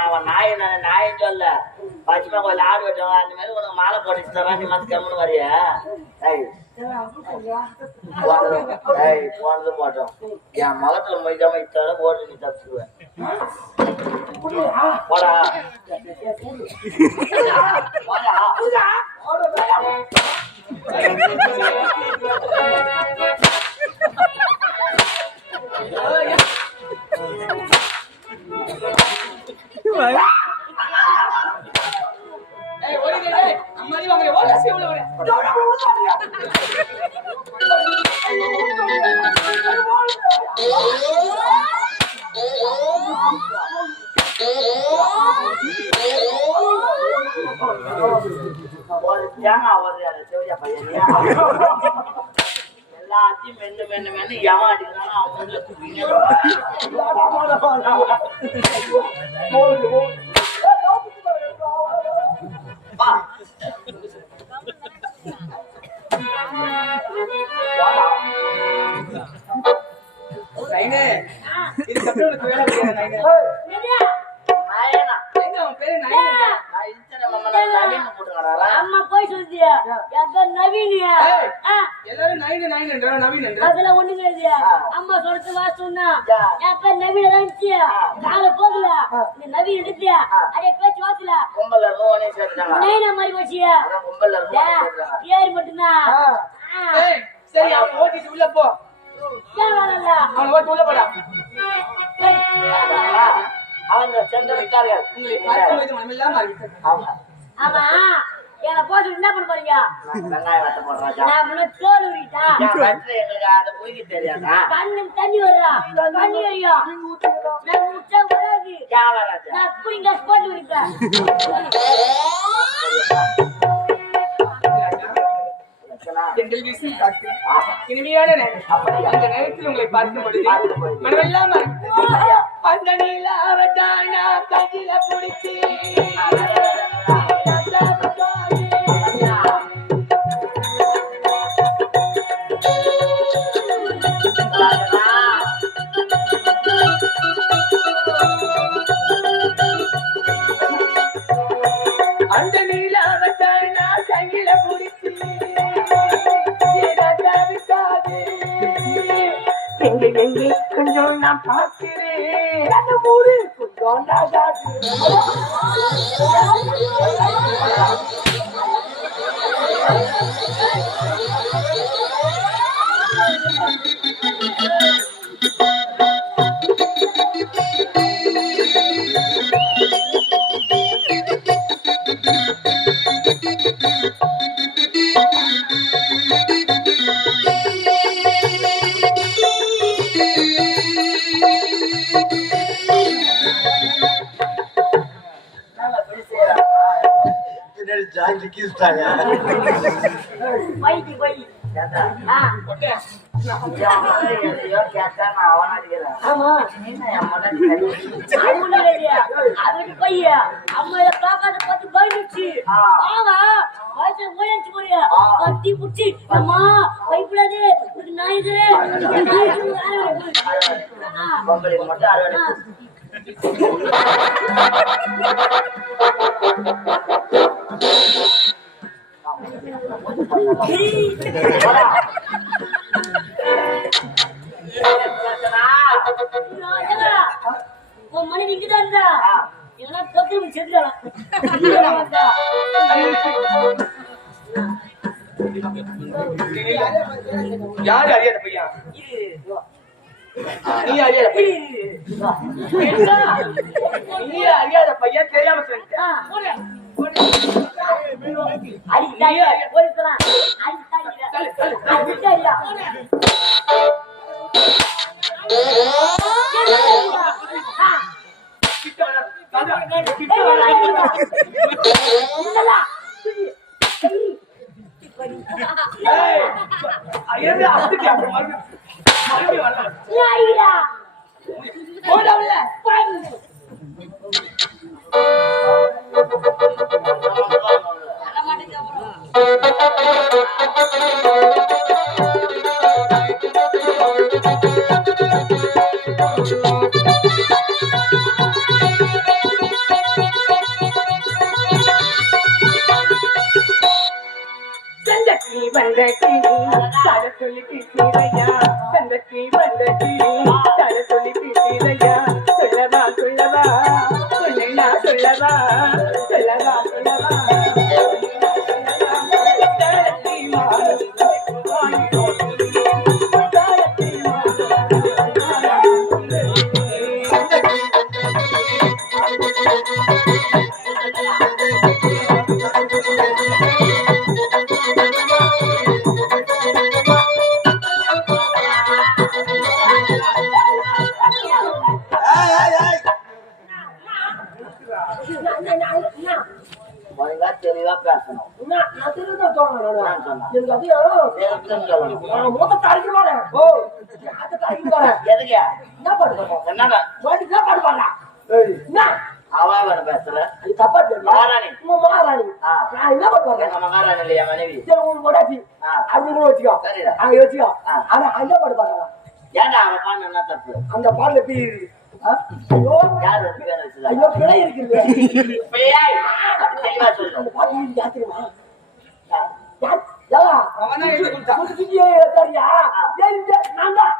அவன் நாய் நாயின்னு சொல்ல பச்சைமா கோயில் ஆடு வெட்டுவாங்க அந்த மாதிரி உனக்கு மாலை போட்டு தரேன் நீ வந்து கம்முன்னு வரைய போனது போட்டோம் என் மகத்துல மொய்க்காம இத்தோட போட்டு நீ போடா. போடா. எல்லாத்தையும் மென்னு மென்னு மென்னு எவன் அடிக்கிறானோ அவன் அம்மா போய் சொல்லியா நவீனியா எல்லாரும் நைனே நைனே என்ற நவீன் என்ற அதெல்லாம் ஒண்ணு கிடையாது அம்மா சொல்றது வா சொன்னா என் பேர் நவீன தான் இருந்துச்சு போகல இந்த நவீன் எடுத்தியா அதே பேச்சு வாத்துல கும்பல்ல நைனா மாதிரி கும்பல்ல மட்டும்தான் சரி அவன் ஓட்டிட்டு உள்ள போ அவன் ஓட்டி உள்ள போடா ஆ, அவங்க சென்று விட்டார்கள். உங்களை பார்க்கும்போது மனமில்லாம இருக்கு அவங்க. ஆமா என்ன போட்டு என்ன பண்ண போறீங்க வெங்காயம் வெட்ட போடுறேன் ராஜா. நான் முன்ன தோல் உரிட்டா என் வயித்துல எங்களுக்கு அதை புரிக்க தெரியாதா? கண்ணு தண்ணி வருதா தண்ணி வரையும் நான் முட்டை வராது யாவா ராஜா? நான் குடிங்க போட்டு உரிப்பேன் லட்சணா. எங்கள் வீசும் காத்து இனிமையான நேரம். அந்த நேரத்தில் உங்களை பார்க்கும் பொழுது மனமெல்லாம் அந்த நீலாவட்டான கையில பிடிச்சி அந்த நீலாவட்டான கையில நான் பார்க்கிறேன். மூடு ஓடிச்சு போறியா ஆ. கட்டி புடிச்சு அம்மா பயப்படாது உனக்கு நான் இருக்கிறேன் மட்டும் உன் இருந்தா யாரு அறியாத பையன்? நீ அறியாத நீ அறியாத பையன் தெரியாம சொல்லிட்டேன். கிட்ட வர ராஜா, கிட்ட la என்னங்க வாட்டி என்ன? அவன் பேசல. அது தப்பா தெரியல மகாராணி உங்க மகாராணி ஆ. நான் என்ன பண்ணுவாங்க எங்க மகாராணி இல்லையா மனைவி? சரி உங்களுக்கு கொண்டாச்சு ஆ. அப்படின்னு வச்சுக்கோ சரிடா. அங்க வச்சுக்கோ. ஆனா அந்த பாட்டு பாடுறாங்க ஏன்டா அவன் பாடு என்ன தப்பு? அந்த பாட்டுல எப்படி இருக்கு? ஐயோ. யார் வந்து ஐயோ பிழை இருக்குது தெளிவா சொல்லு. அந்த பாட்டு யாத்திரமா யார்? அவன்தான் எழுதி நான் தான்.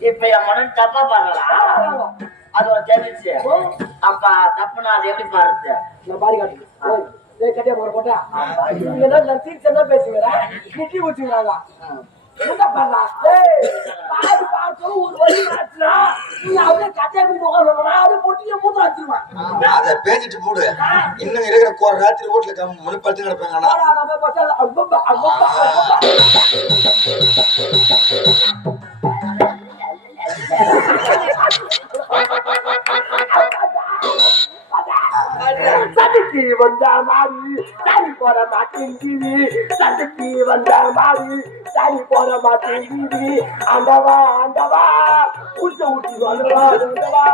இப்ப என் மனன் தப்பா பாடுறா அது ஒரு தெரிஞ்சு அப்ப தப்புனா அது எப்படி பாருது நான் பாடி காட்டு ஏய், ஏய் கட்டியா போற போட்டா. நீங்க என்ன கிட்டி பண்ணா பாடி பாட்டு ஒரு வழி மாத்தினா நீ பொட்டிய மூத்த வச்சிருவான். அதை பேஞ்சிட்டு போடு. இன்னும் இருக்கிற கோ ராத்திரி வீட்டுல கம் மணி படுத்து கிடப்பாங்க அப்பப்பா சதுக்கி வந்த மாதிரி தனி போற மாட்டேங்குது சதுக்கி வந்த மாதிரி தனி போற மாட்டேங்குது ஆண்டவா ஆண்டவா உள்ள ஊட்டி வந்தவா வந்தவா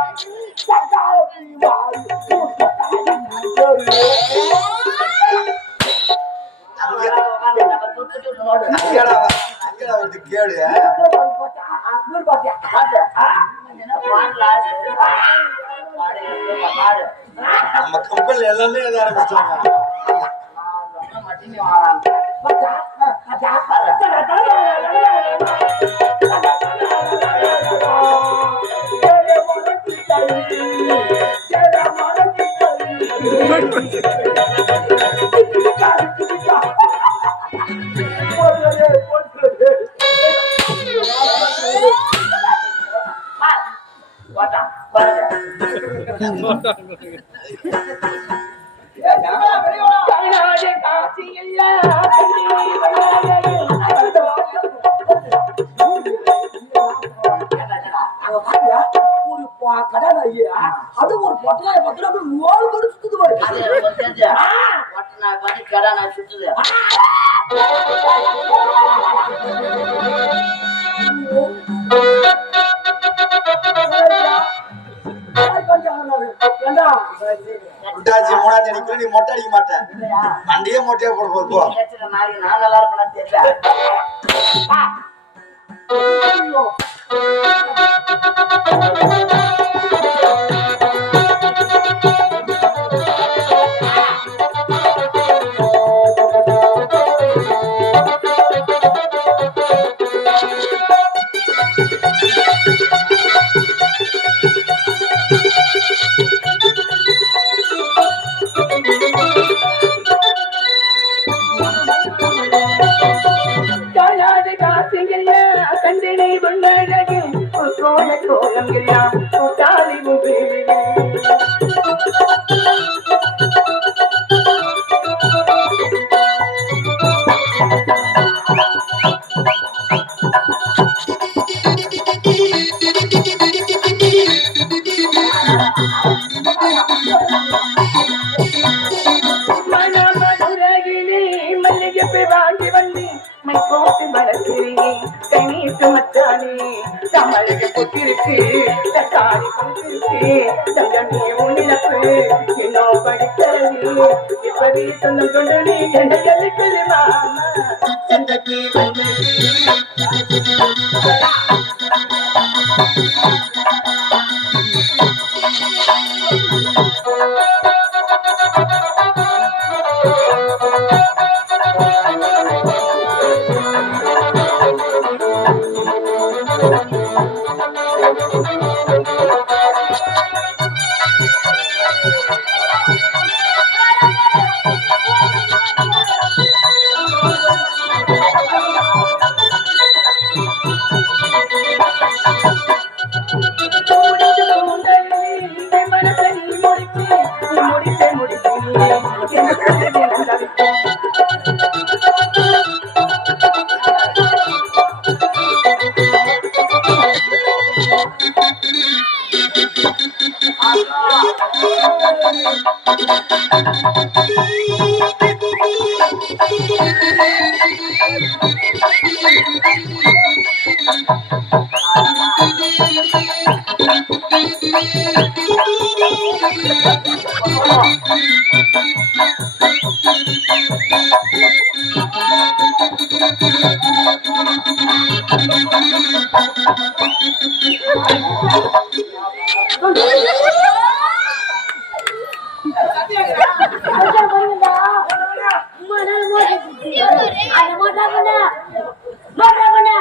சட்டாயத்தி வாரி நம்ம தூக்கிட்டு நோடு அங்கடா அங்கடா வந்து கேடு பாடு. என்ன பாடல? பாடு, பாடு. நம்ம கம்பெனில எல்லாமே எழுத ஆரம்பிச்சாங்க Thank you. கடன் ஐயா, அது ஒரு பொட்டலாய பத்திரம் சுத்துது பண்ணி கடை சுத்துது. யார் பஞ்சாங்க விட்டாச்சு மூணாம் தேதிக்குள்ள நீ மொட்டை அடிக்க மாட்டேன்? மண்டியே மொட்டையா போட போது போ. கேட்டுக்க நாளைக்கு நான் நல்லா இருப்பேனா தெரியல. தமிழக பொட்டிருக்கு தக்காளி பொட்டிருக்கு தங்கமே உன்னிழப்பு என்னோ படிக்கிறது இப்படி சொந்தம் கொண்டு நீ என்ன கழிக்கிறது மாமா? சந்தக்கி வந்து Oh, அந்த மோட்டை பண்ணு. மோட்டை பண்ணு.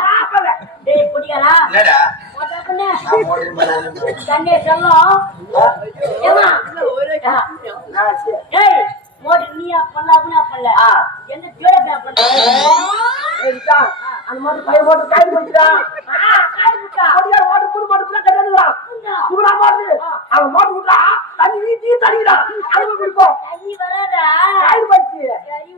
டேய், குடிக்காரா? என்னடா மோட்டை பண்ணு. தண்ணி செல்லம். ஏம்மா? ஆ. ஏய், மோட்டை நீயா பண்ணல, அவனா பண்ணல. என்ன ஜோடியா பண்ண? ஏய்டா, அந்த மாதிரி பையன் போட்டு காய் போட்டுடா ஆ, காய் முட்டா. அப்படியே மாட்டு புது மாட்டு சூடா மாட்டு அவன் மாட்டு விட்டா தண்ணி வீட்டி தண்ணிடா அது குடிப்போம் தண்ணி வராதா? ஆயிரம் பச்சு சரி